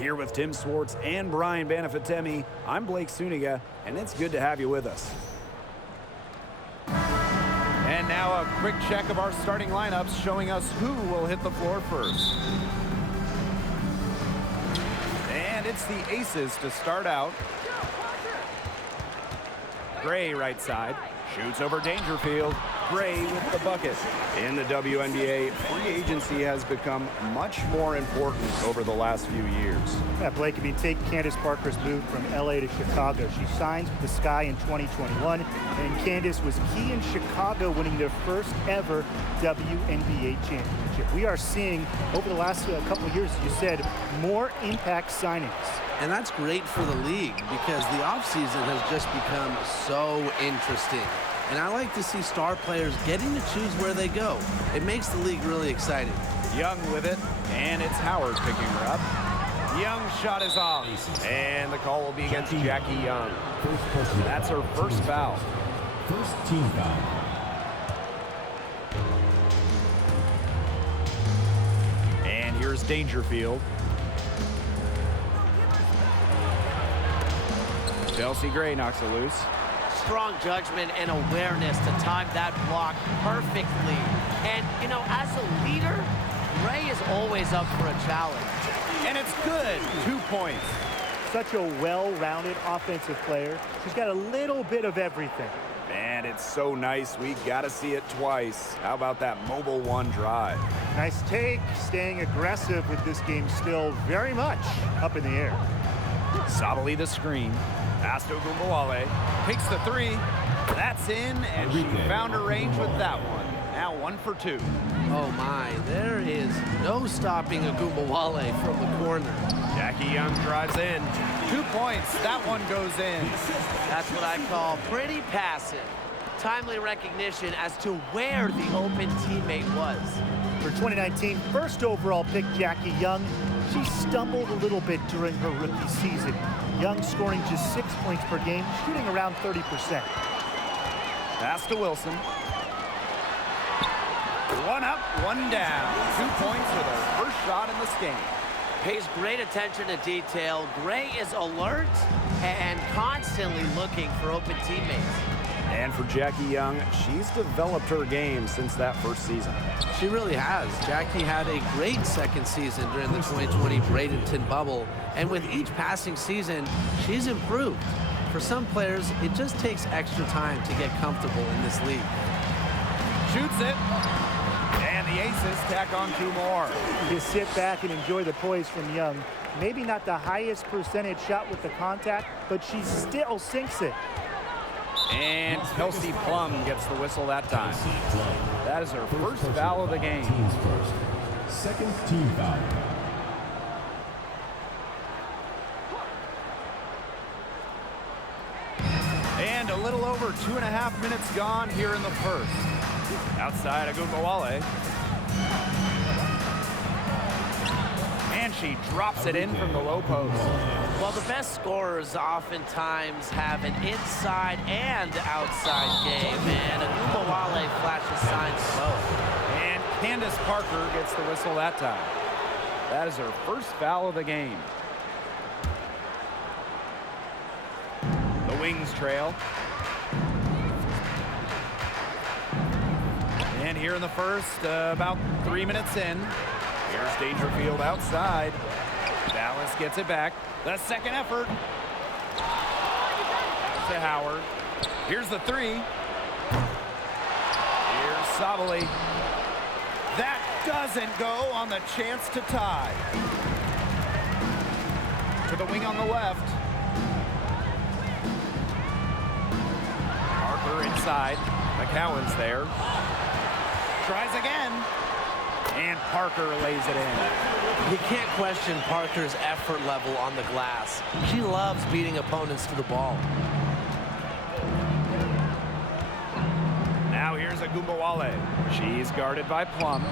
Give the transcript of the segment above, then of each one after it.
Here with Tim Swartz and Brian Banafitemi, I'm Blake Suniga, and it's good to have you with us. And now a quick check of our starting lineups showing us who will hit the floor first. And it's the Aces to start out. Gray right side, shoots over Dangerfield. Gray with the bucket. In the WNBA, free agency has become much more important over the last few years. Yeah, Blake, I mean, take Candace Parker's move from LA to Chicago. She signs with the Sky in 2021, and Candace was key in Chicago winning their first ever WNBA championship. We are seeing, over the last couple of years, as you said, more impact signings. And that's great for the league because the offseason has just become so interesting. And I like to see star players getting to choose where they go. It makes the league really exciting. Young with it, and it's Howard picking her up. Young's shot is off, and the call will be against Jackie Young. That's her first foul. First team foul. And here's Dangerfield. Chelsea Gray knocks it loose. Strong judgment and awareness to time that block perfectly. And, you know, as a leader, Gray is always up for a challenge. And it's good. 2 points. Such a well-rounded offensive player. She's got a little bit of everything. Man, it's so nice. We got to see it twice. How about that mobile one drive? Nice take, staying aggressive with this game still very much up in the air. Sabally the screen. Pass to Ogunbowale. Takes the three. That's in, and she found her range with that one. Now 1 for 2. Oh my, there is no stopping Ogunbowale from the corner. Jackie Young drives in. 2 points. That one goes in. That's what I call pretty passive. Timely recognition as to where the open teammate was. For 2019 first overall pick, Jackie Young, she stumbled a little bit during her rookie season. Young scoring just 6 points per game, shooting around 30%. Pass to Wilson. 1 up, 1 down. 2 points with her first shot in this game. Pays great attention to detail. Gray is alert and constantly looking for open teammates. And for Jackie Young, she's developed her game since that first season. She really has. Jackie had a great second season during the 2020 Bradenton bubble, and with each passing season, she's improved. For some players, it just takes extra time to get comfortable in this league. Shoots it, and the Aces tack on 2 more. You sit back and enjoy the poise from Young. Maybe not the highest percentage shot with the contact, but she still sinks it. And Kelsey Plum gets the whistle that time. That is her first foul of the game. Team's first. Second team foul. And a little over 2.5 minutes gone here in the first. Outside Ogunbowale. And she drops it in from the low post. Well, the best scorers oftentimes have an inside and outside game, and Ogunbowale flashes signs of both. And Candace Parker gets the whistle that time. That is her first foul of the game. The Wings trail. And here in the first, about 3 minutes in. Here's Dangerfield outside. Dallas gets it back. The second effort. To Howard. Here's the three. Here's Sabally. That doesn't go on the chance to tie. To the wing on the left. Parker inside. McCowan's there. Tries again. And Parker lays it in. You can't question Parker's effort level on the glass. She loves beating opponents to the ball. Now here's Ogunbowale. She's guarded by Plum.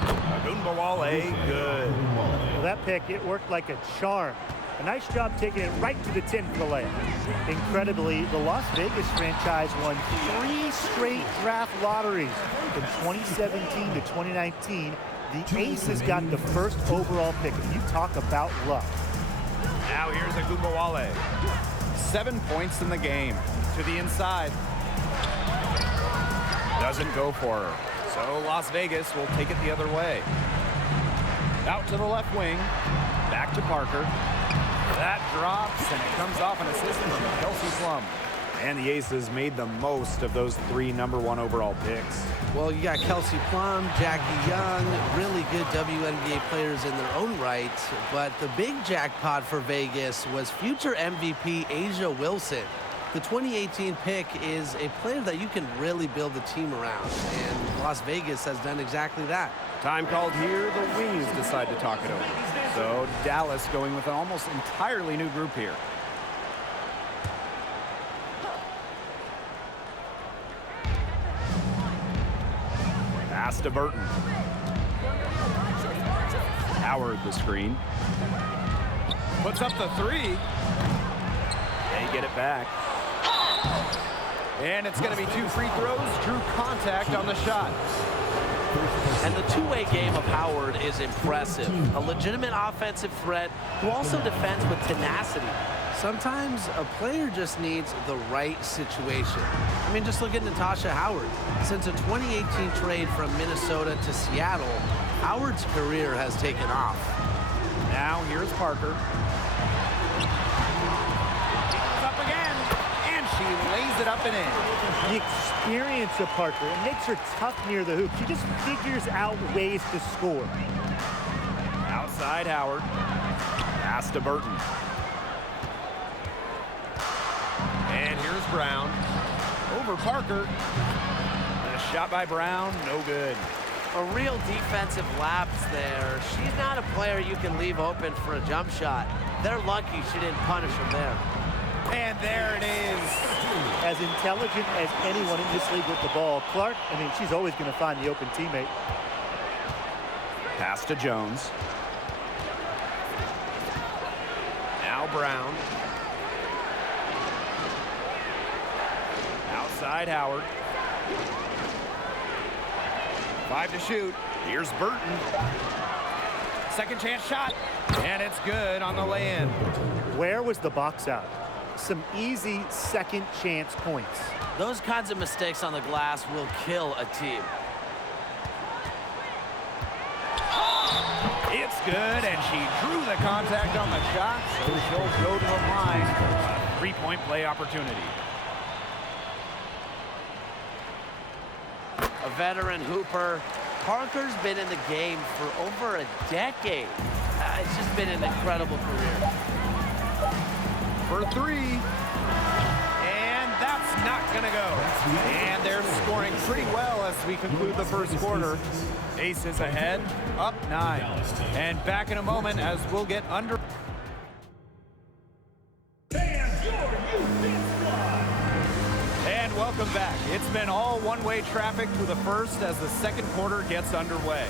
Ogunbowale, good. Well, that pick, it worked like a charm. A nice job taking it right to the 10 for the layup. Incredibly, the Las Vegas franchise won 3 straight draft lotteries from 2017 to 2019. The Aces got the first overall pick. If you talk about luck. Now here's Agumbawale. 7 points in the game. To the inside. Doesn't go for her. So Las Vegas will take it the other way. Out to the left wing. Back to Parker. That drops, and it comes off an assist from Kelsey Plum. And the Aces made the most of those 3 #1 overall picks. Well, you got Kelsey Plum, Jackie Young, really good WNBA players in their own right. But the big jackpot for Vegas was future MVP Asia Wilson. The 2018 pick is a player that you can really build a team around. And Las Vegas has done exactly that. Time called here. The Wings decide to talk it over. So Dallas going with an almost entirely new group here. Pass to Burton. Howard the screen. Puts up the 3. They get it back. And it's going to be 2 free throws. Drew contact on the shot. And the two-way game of Howard is impressive. A legitimate offensive threat who also defends with tenacity. Sometimes a player just needs the right situation. I mean, just look at Natasha Howard. Since a 2018 trade from Minnesota to Seattle, Howard's career has taken off. Now here's Parker. Up again, and she lays it up and in. The experience of Parker, it makes her tough near the hoop. She just figures out ways to score. Outside Howard. Pass to Burton. And here's Brown. Over Parker. And a shot by Brown, no good. A real defensive lapse there. She's not a player you can leave open for a jump shot. They're lucky she didn't punish him there. And there it is. As intelligent as anyone in this league with the ball, Clark, I mean, she's always going to find the open teammate. Pass to Jones. Now Brown. Outside Howard. 5 to shoot. Here's Burton. Second chance shot. And it's good on the lay-in. Where was the box out? Some easy second chance points. Those kinds of mistakes on the glass will kill a team. It's good, and she drew the contact on the shot, so she'll go to the line. A 3-point play opportunity. A veteran hooper. Parker's been in the game for over a decade. It's just been an incredible career. For 3. And that's not going to go. And they're scoring pretty well as we conclude the first quarter. Aces ahead, up 9. And back in a moment as we'll get under. And welcome back. It's been all one-way traffic through the first as the second quarter gets underway.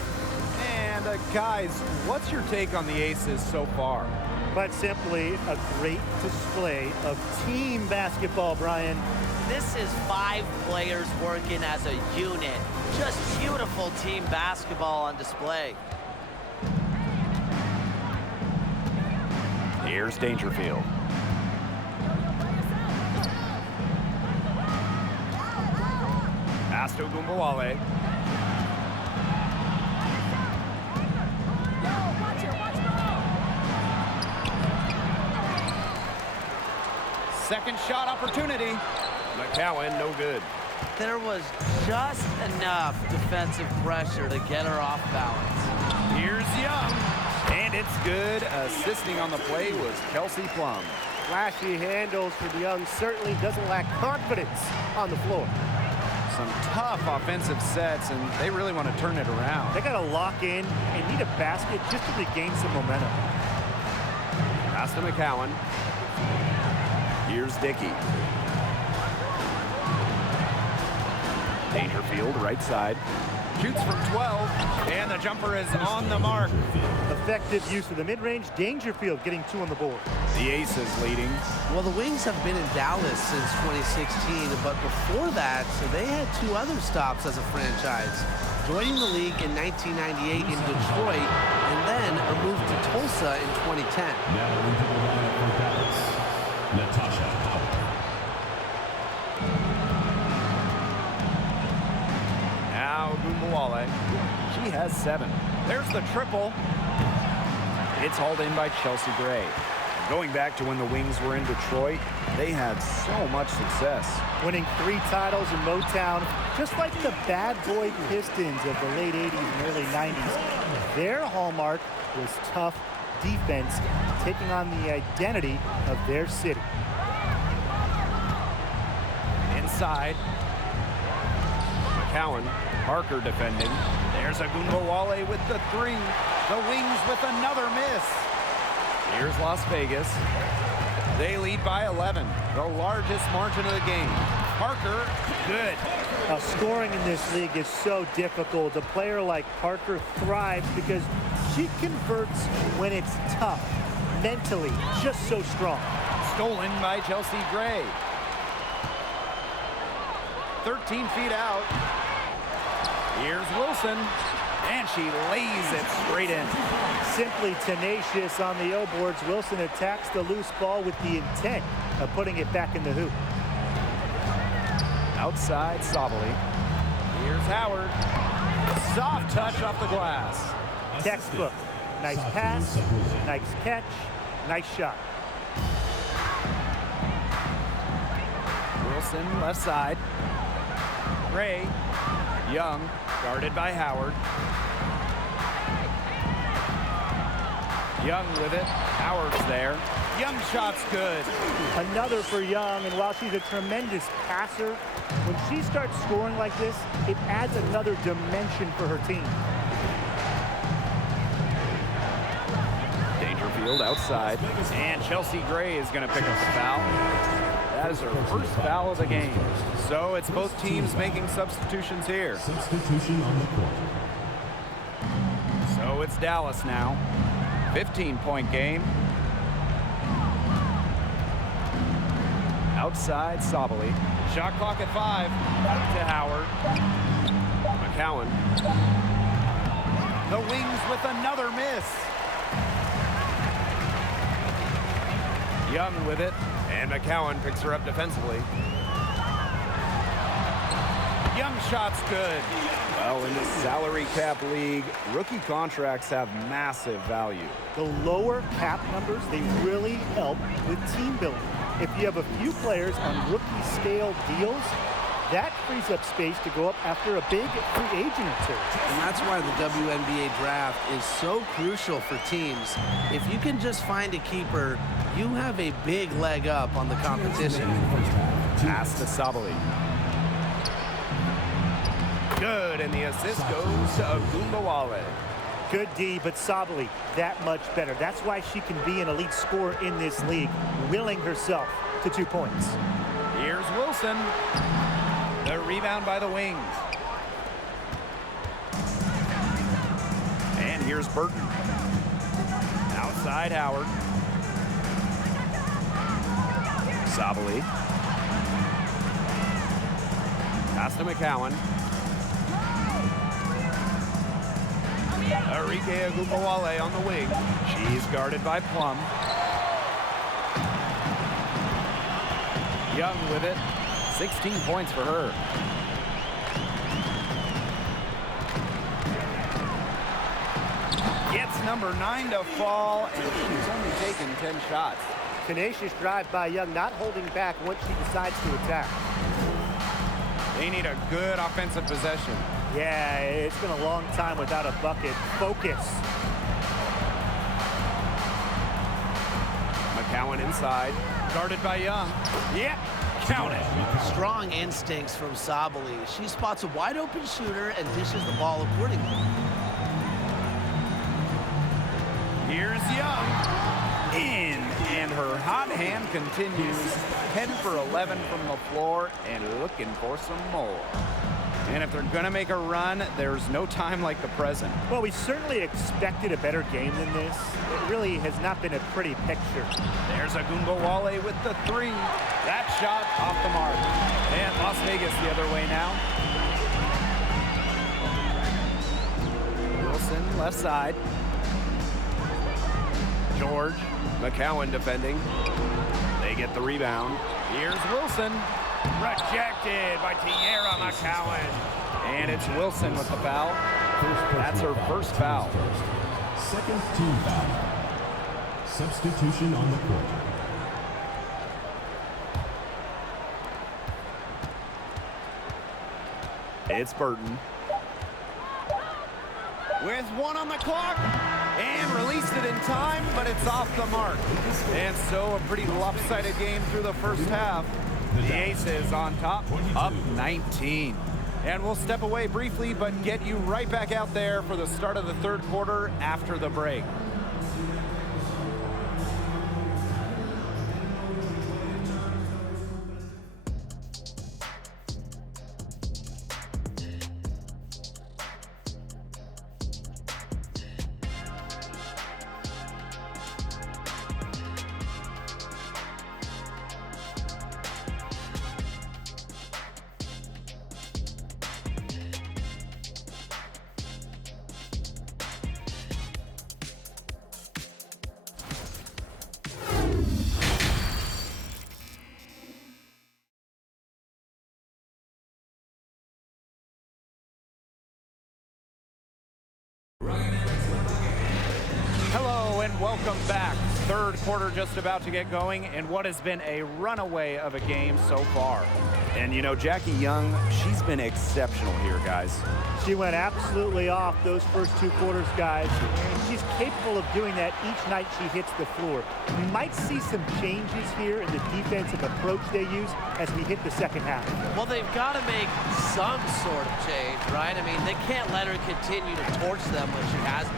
And guys, what's your take on the Aces so far? But simply a great display of team basketball, Brian. This is 5 players working as a unit. Just beautiful team basketball on display. Here's Dangerfield. Pass to Agumbawale. Second shot opportunity. McCowan, no good. There was just enough defensive pressure to get her off balance. Here's Young. And it's good. Assisting on the play was Kelsey Plum. Flashy handles for the Young, certainly doesn't lack confidence on the floor. Some tough offensive sets, and they really want to turn it around. They got to lock in and need a basket just to regain some momentum. Pass to McCowan. Here's Dickey. Dangerfield, right side. Shoots from 12, and the jumper is on the mark. Effective use of the mid-range. Dangerfield getting 2 on the board. The Aces leading. Well, the Wings have been in Dallas since 2016, but before that, they had 2 other stops as a franchise. Joining the league in 1998 in Detroit, and then a move to Tulsa in 2010. Now into the lineup for Dallas, Natasha Howard. Now Ogunbowale. She has 7. There's the triple. It's hauled in by Chelsea Gray. Going back to when the Wings were in Detroit, they had so much success. Winning 3 titles in Motown, just like the bad boy Pistons of the late 80s and early 90s. Their hallmark was tough defense, taking on the identity of their city. Inside. McCowan. Parker defending. There's Ogunbowale with the 3. The Wings with another miss. Here's Las Vegas. They lead by 11, the largest margin of the game. Parker, good. Now, scoring in this league is so difficult. A player like Parker thrives because she converts when it's tough. Mentally, just so strong. Stolen by Chelsea Gray. 13 feet out. Here's Wilson, and she lays it straight in. Simply tenacious on the O-boards. Wilson attacks the loose ball with the intent of putting it back in the hoop. Outside Sabali. Here's Howard. Soft touch off the glass. Textbook. Nice pass, nice catch, nice shot. Wilson left side. Gray. Young, guarded by Howard. Young with it. Howard's there. Young shot's good. Another for Young, and while she's a tremendous passer, when she starts scoring like this, it adds another dimension for her team. Dangerfield outside, and Chelsea Gray is going to pick up the foul. That is her first foul of the game. So it's both teams making substitutions here. Substitution on the court. So it's Dallas now. 15-point game. Outside Sabali. Shot clock at 5. Back to Howard. McCowan. The Wings with another miss. Young with it. And McCowan picks her up defensively. Young shot's good. Well, in this salary cap league, rookie contracts have massive value. The lower cap numbers, they really help with team building. If you have a few players on rookie scale deals, that frees up space to go up after a big free agent or two. And that's why the WNBA draft is so crucial for teams. If you can just find a keeper, you have a big leg up on the competition. Pass to Sabali. Good, and the assist goes to Ogunbowale. Good D, but Sabali, that much better. That's why she can be an elite scorer in this league, willing herself to 2 points. Here's Wilson. The rebound by the Wings. And here's Burton. Outside Howard. Sabali. Pass to McCowan. Arike Ogunbowale on the wing. She's guarded by Plum. Young with it. 16 points for her. Gets number 9 to fall, and she's only taken 10 shots. Tenacious drive by Young, not holding back once she decides to attack. They need a good offensive possession. Yeah, it's been a long time without a bucket. Focus. McCowan inside, guarded by Young. Yep, count it. Strong instincts from Sabali. She spots a wide open shooter and dishes the ball accordingly. Here's Young. In, and her hot hand continues. 10 for 11 from the floor and looking for some more. And if they're going to make a run, there's no time like the present. Well, we certainly expected a better game than this. It really has not been a pretty picture. There's Ogunbowale with the 3. That shot off the mark. And Las Vegas the other way now. Wilson left side. George, McCowan defending. They get the rebound. Here's Wilson. Rejected by Tierra McCowan. And it's Wilson with the foul. That's her first foul. Second team foul. Substitution on the court. It's Burton. With 1 on the clock. And released it in time, but it's off the mark. And so a pretty lopsided game through the first half. The Aces on top, up 19. And we'll step away briefly, but get you right back out there for the start of the third quarter after the break. Hello and welcome back. Third quarter just about to get going, and what has been a runaway of a game so far. And you know, Jackie Young, she's been exceptional here, guys. She went absolutely off those first 2 quarters, guys. And she's capable of doing that each night she hits the floor. We might see some changes here in the defensive approach they use as we hit the second half. Well, they've got to make some sort of change, right? I mean, they can't let her continue to torch them like she has been.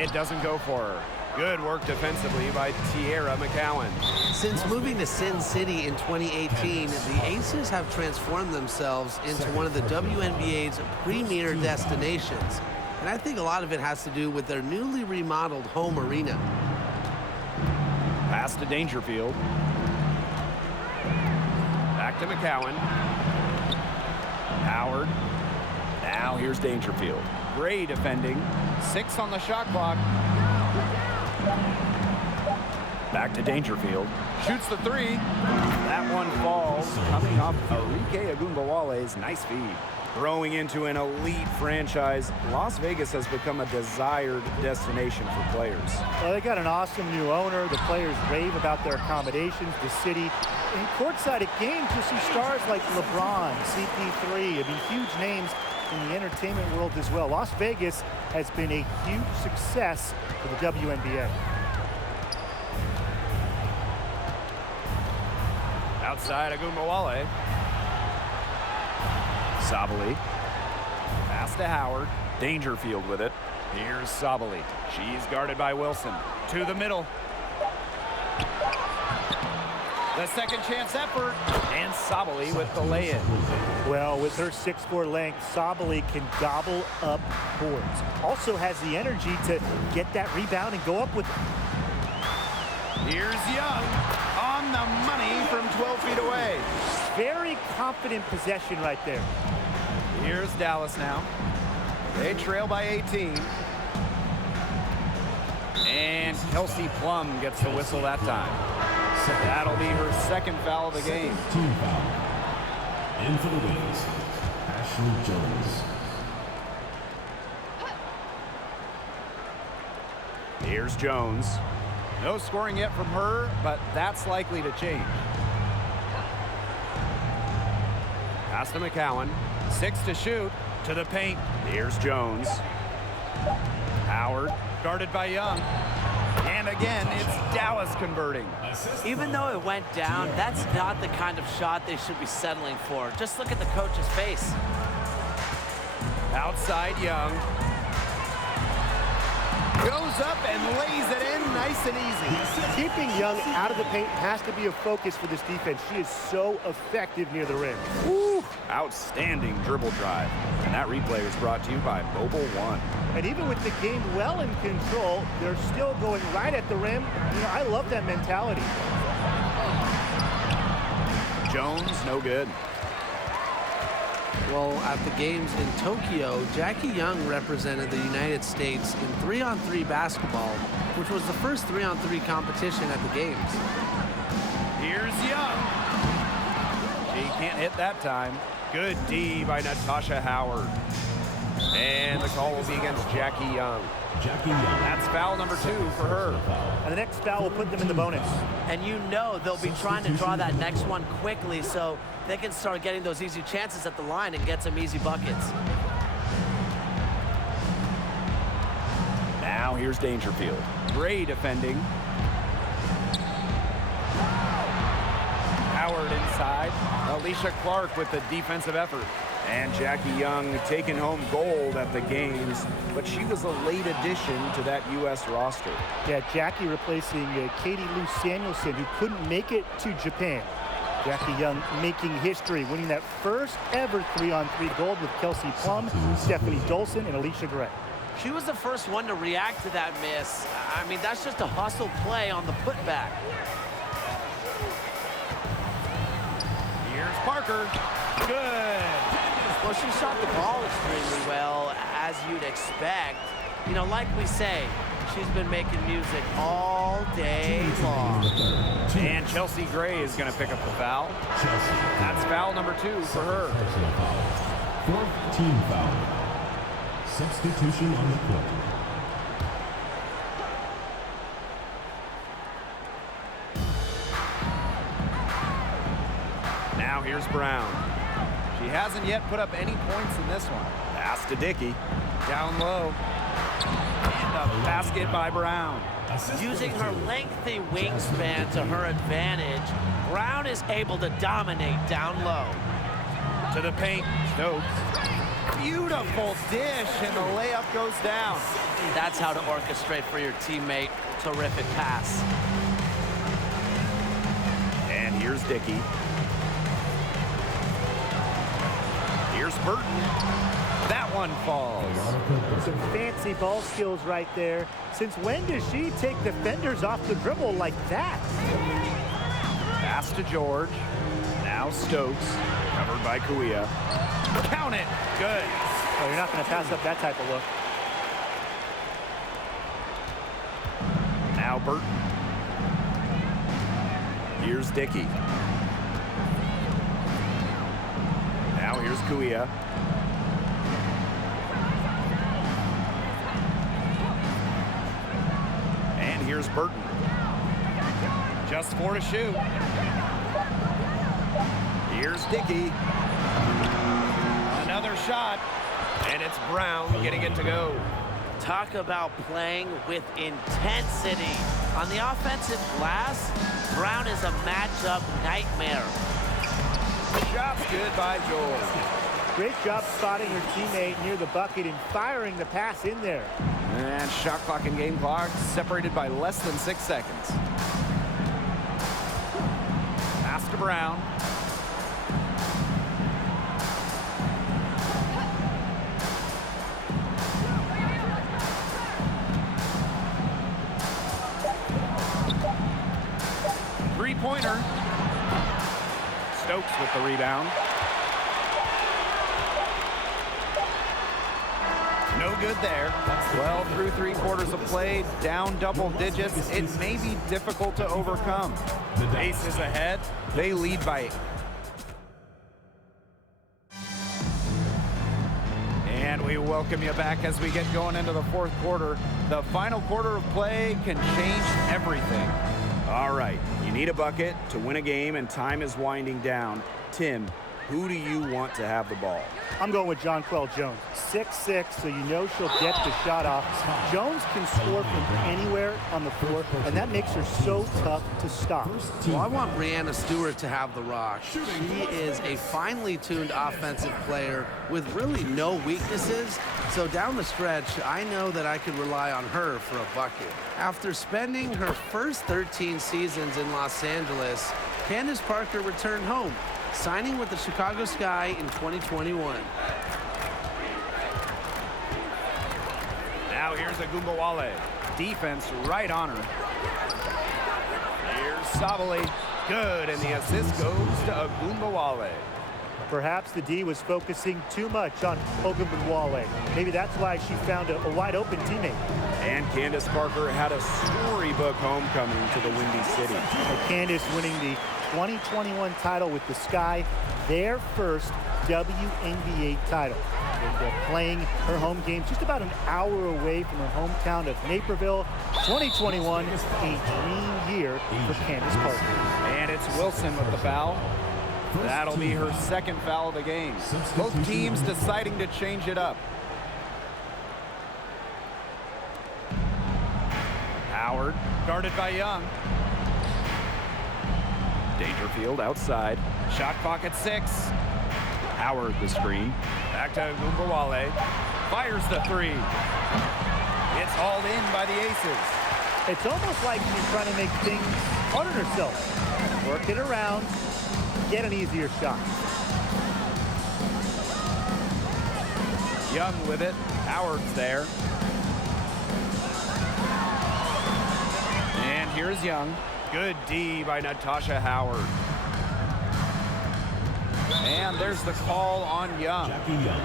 It doesn't go for her. Good work defensively by Tierra McCowan. Since moving to Sin City in 2018, the Aces have transformed themselves into one of the WNBA's premier destinations. And I think a lot of it has to do with their newly remodeled home arena. Pass to Dangerfield. Back to McCowan. Howard. Now here's Dangerfield. Gray defending. 6 on the shot clock. Back to Dangerfield. Shoots the 3. That one falls. Coming off Arike Ogunbowale's nice feed. Growing into an elite franchise, Las Vegas has become a desired destination for players. Well, they got an awesome new owner. The players rave about their accommodations, the city. In courtside at games, you see stars like LeBron, CP3. I mean, huge names in the entertainment world as well. Las Vegas has been a huge success for the WNBA. Outside Ogunbowale. Sabali. Pass to Howard. Dangerfield with it. Here's Sabali. She's guarded by Wilson. To the middle. The second chance effort. And Sabali with the lay-in. Well, with her 6'4" length, Sabali can gobble up boards. Also has the energy to get that rebound and go up with it. Here's Young on the money from 12 feet away. Very confident possession right there. Here's Dallas now. They trail by 18. And Kelsey Plum gets the whistle that time. That'll be her second foul of the game. Team foul. In for the wins, Ashley Jones. Here's Jones. No scoring yet from her, but that's likely to change. Pass to McCowan. 6 to shoot. To the paint. Here's Jones. Howard, guarded by Young. And again, it's Dallas converting. Even though it went down, that's not the kind of shot they should be settling for. Just look at the coach's face. Outside Young. Goes up and lays it in nice and easy. Keeping Young out of the paint has to be a focus for this defense. She is so effective near the rim. Woo! Outstanding dribble drive. And that replay was brought to you by Mobile One. And even with the game well in control, they're still going right at the rim. You know, I love that mentality. Jones, no good. Well, at the games in Tokyo, Jackie Young represented the United States in 3-on-3 basketball, which was the first 3-on-3 competition at the games. Here's Young. She can't hit that time. Good D by Natasha Howard. And the call will be against Jackie Young. Jackie Young. That's foul number 2 for her. And the next foul will put them in the bonus. And you know they'll be trying to draw that next one quickly so they can start getting those easy chances at the line and get some easy buckets. Now here's Dangerfield. Gray defending. Howard inside. Alicia Clark with the defensive effort. And Jackie Young taking home gold at the games, but she was a late addition to that U.S. roster. Yeah, Jackie replacing Katie Lou Samuelson, who couldn't make it to Japan. Jackie Young making history, winning that first ever 3-on-3 gold with Kelsey Plum, Stephanie Dolson, and Alicia Gray. She was the first one to react to that miss. I mean, that's just a hustle play on the putback. Here's Parker. Good. Well, she shot the ball extremely well, as you'd expect. You know, like we say, she's been making music all day long. And Chelsea Gray is going to pick up the foul. That's foul number 2 for her. Personal foul. 4th team foul. Substitution on the court. Now here's Brown. She hasn't yet put up any points in this one. Pass to Dickey. Down low. And a basket by Brown. Using her lengthy wingspan to her advantage, Brown is able to dominate down low. To the paint. Stokes. Beautiful dish, and the layup goes down. That's how to orchestrate for your teammate. Terrific pass. And here's Dickey. Here's Burton. That one falls. Some fancy ball skills right there. Since when does she take defenders off the dribble like that? Pass to George. Now Stokes. Covered by Kuia. Count it. Good. Oh, you're not going to pass up that type of look. Now Burton. Here's Dickey. Now here's Kuia. And here's Burton. Just 4 to shoot. Here's Dickey. Another shot. And it's Brown getting it to go. Talk about playing with intensity. On the offensive glass, Brown is a matchup nightmare. Shot's good by George. Great job spotting her teammate near the bucket and firing the pass in there. And shot clock and game clock separated by less than 6 seconds. Pass to Brown. Three-pointer. Stokes with the rebound. No good there. Well, through 3 quarters of play, down double digits. It may be difficult to overcome. Aces ahead. They lead by 8. And we welcome you back as we get going into the 4th quarter. The final quarter of play can change everything. All right, you need a bucket to win a game, and time is winding down. Tim, who do you want to have the ball? I'm going with Jonquel Jones. 6'6", so you know she'll get the shot off. Jones can score from anywhere on the floor, and that makes her so tough to stop. Well, I want Brianna Stewart to have the rock. She is a finely tuned offensive player with really no weaknesses. So down the stretch, I know that I could rely on her for a bucket. After spending her first 13 seasons in Los Angeles, Candace Parker returned home, signing with the Chicago Sky in 2021. Now here's Agumbawale. Defense right on her. Here's Savali. Good, and the assist goes to Agumbawale. Perhaps the D was focusing too much on Ogunbowale. Maybe that's why she found a wide open teammate. And Candace Parker had a storybook homecoming to the Windy City. Candace winning the 2021 title with the Sky, their first WNBA title. And playing her home game just about an hour away from her hometown of Naperville. 2021, a dream year for Candace Parker. And it's Wilson with the foul. That'll be her second foul of the game. Both teams deciding to change it up. Howard, guarded by Young. Dangerfield outside. Shot clock at 6. Howard the screen. Back to Ogunbowale. Fires the 3. It's hauled in by the Aces. It's almost like she's trying to make things hard on herself. Work it around, get an easier shot. Young with it. Howard's there. And here's Young. Good D by Natasha Howard. And there's the call on Young. Jackie Young.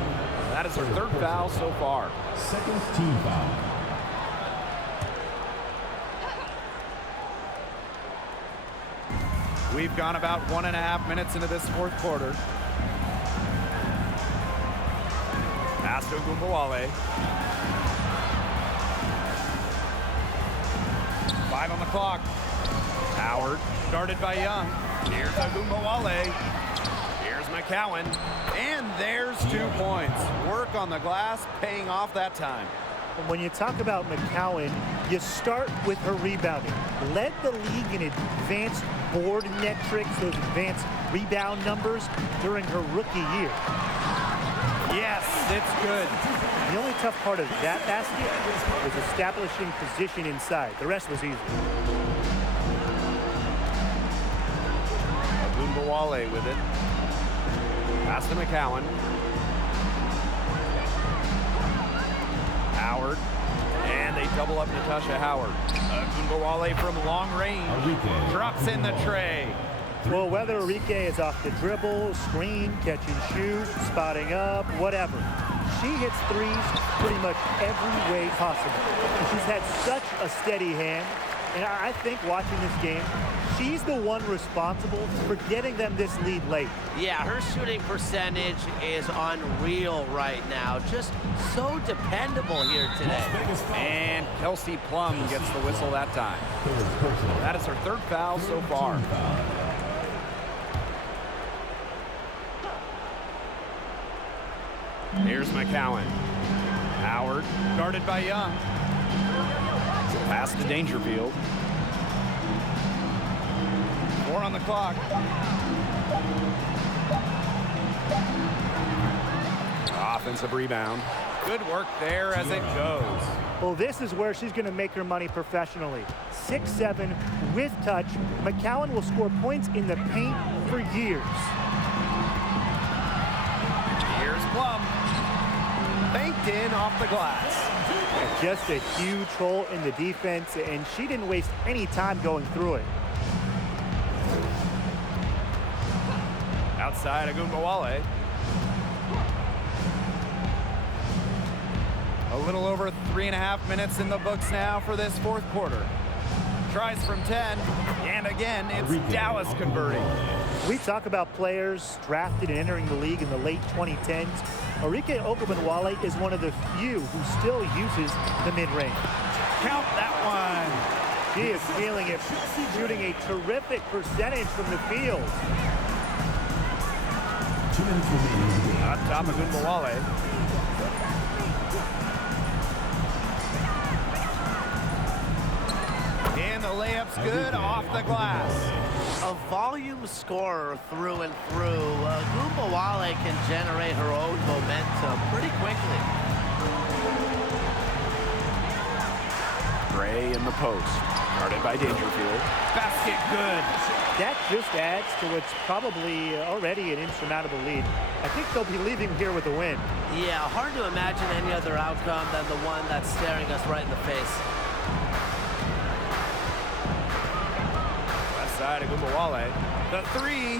That is her third foul so far. Second team foul. We've gone about 1.5 minutes into this fourth quarter. Pass to Ogunbowale. 5 on the clock. Howard, guarded by Young. Here's Ogunbowale. Here's McCowan. And there's 2 points. Work on the glass, paying off that time. And when you talk about McCowan, you start with her rebounding. Led the league in advanced board metrics, those advanced rebound numbers during her rookie year. Yes, it's good. The only tough part of that basket was establishing position inside. The rest was easy. Ogunbowale with it. Pass to McCowan. Howard. And they double up Natasha Howard. Ogunbowale from long range. Enrique. Drops in the tray. Well, whether Enrique is off the dribble, screen, catch and shoot, spotting up, whatever, she hits threes pretty much every way possible. And she's had such a steady hand. And I think watching this game, she's the one responsible for getting them this lead late. Yeah, her shooting percentage is unreal right now. Just so dependable here today. And Kelsey Plum gets the whistle that time. That is her third foul so far. Here's McCowan. Howard, guarded by Young. Pass to Dangerfield. 4 on the clock. Offensive rebound. Good work there as it goes. Well, this is where she's going to make her money professionally. 6'7", with touch. McCowan will score points in the paint for years. Here's Plum. Banked in off the glass. Just a huge hole in the defense, and she didn't waste any time going through it. Outside Ogunbowale. A little over 3.5 minutes in the books now for this fourth quarter. Tries from 10, and again, it's Dallas converting. We talk about players drafted and entering the league in the late 2010s. Arike Ogunbowale is one of the few who still uses the mid-range. Count that one. She is feeling it, shooting a terrific percentage from the field. 2 minutes remaining in the game. On top of Ogunbowale. And the layup's good off the glass. A volume scorer through and through. Ogunbowale can generate her own momentum pretty quickly. Gray in the post. Guarded by Dangerfield. Basket good. That just adds to what's probably already an insurmountable lead. I think they'll be leaving here with a win. Yeah, hard to imagine any other outcome than the one that's staring us right in the face. Left side, Ogunbowale. The 3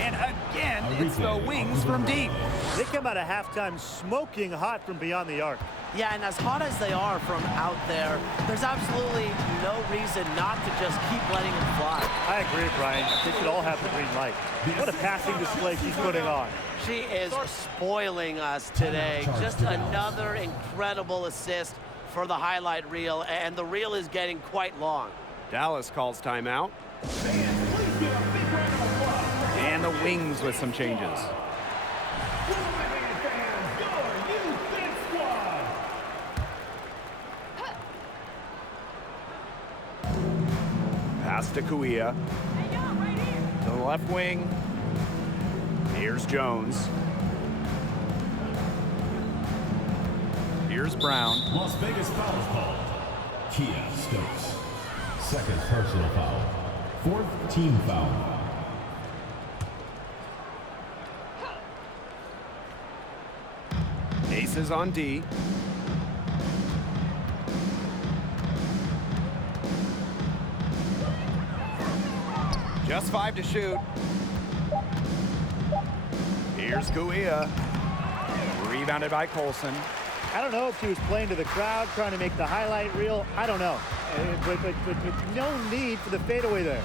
And again, it's the wings from deep. They come out of halftime smoking hot from beyond the arc. Yeah, and as hot as they are from out there, there's absolutely no reason not to just keep letting them fly. I agree, Brian. They should all have the green light. What a passing display she's putting on. She is spoiling us today. Just another incredible assist for the highlight reel, and the reel is getting quite long. Dallas calls timeout. And the wings with some changes. Pass to Kuia. To the left wing. Here's Jones. Here's Brown. Las Vegas foul called. Kia Stokes. Second personal foul. Fourth team foul. Aces on D. Just 5 to shoot. Here's Kuia. Rebounded by Colson. I don't know if she was playing to the crowd, trying to make the highlight reel. I don't know. But no need for the fadeaway there.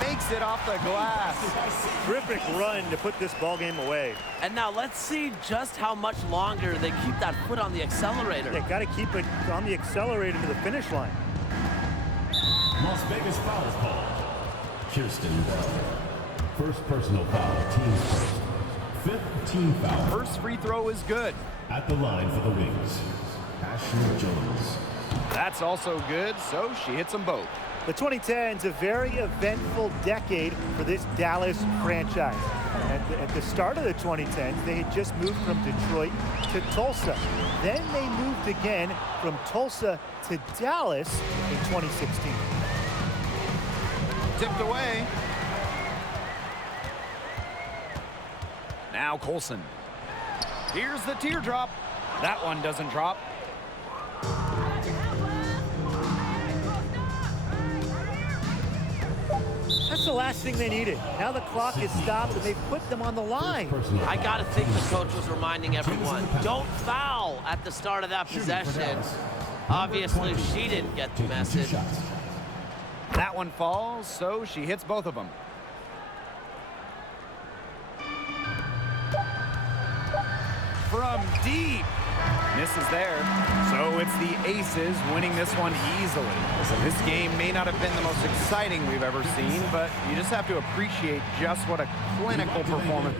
Makes it off the glass. Terrific run to put this ball game away. And now let's see just how much longer they keep that foot on the accelerator. They got to keep it on the accelerator to the finish line. Las Vegas foul called. Kirsten Bell. First personal foul, team's first. Fifth team foul. First free throw is good. At the line for the Wings, Ashley Jones. That's also good, so she hits them both. The 2010s, a very eventful decade for this Dallas franchise. At the start of the 2010s, they had just moved from Detroit to Tulsa. Then they moved again from Tulsa to Dallas in 2016. Tipped away. Now Colson. Here's the teardrop. That one doesn't drop. That's the last thing they needed. Now the clock is stopped and they put them on the line. I got to think the coach was reminding everyone, don't foul at the start of that possession. Obviously, she didn't get the message. That one falls, so she hits both of them. From deep. Misses there. So it's the Aces winning this one easily. So this game may not have been the most exciting we've ever seen, but you just have to appreciate just what a clinical performance.